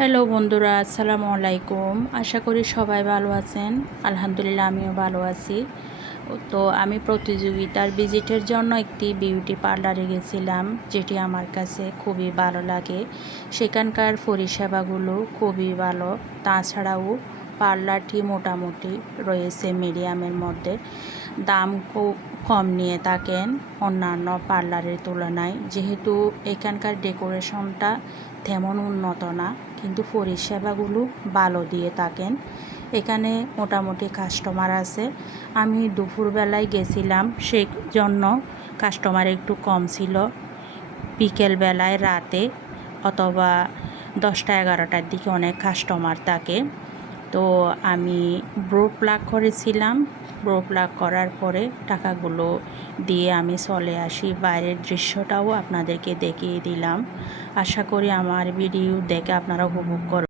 Hello বন্ধুরা, আসসালামু আলাইকুম। আশা করি সবাই ভালো আছেন। আলহামদুলিল্লাহ আমিও ভালো আছি। তো আমি প্রতিযোগিতার ভিজিটের জন্য একটি বিউটি পার্লারে গেছিলাম, যেটি আমার কাছে খুবই ভালো লাগে। সেখানকার পরিষেবাগুলো খুবই ভালো। তাছাড়াও পার্লারটি মোটামুটি রয়েছে মিডিয়ামের মধ্যে। দাম খুব কম নিয়ে থাকেন অন্যান্য পার্লারের তুলনায়। যেহেতু এখানকার ডেকোরেশনটা তেমন উন্নত না, কিন্তু পরিষেবাগুলো ভালো দিয়ে থাকেন। এখানে মোটামুটি কাস্টমার আছে। আমি দুপুরবেলায় গেছিলাম, সেই জন্য কাস্টমার একটু কম ছিল। বিকেলবেলায় রাতে অথবা 10টা-11টার দিকে অনেক কাস্টমার থাকে। তো আমি ব্রো প্লাগ করেছিলাম। ব্রো প্লাগ করার পরে টাকাগুলো দিয়ে আমি চলে আসি। বাইরের দৃশ্যটাও আপনাদেরকে দেখিয়ে দিলাম। আশা করি আমার ভিডিও দেখে আপনারা উপভোগ করবেন।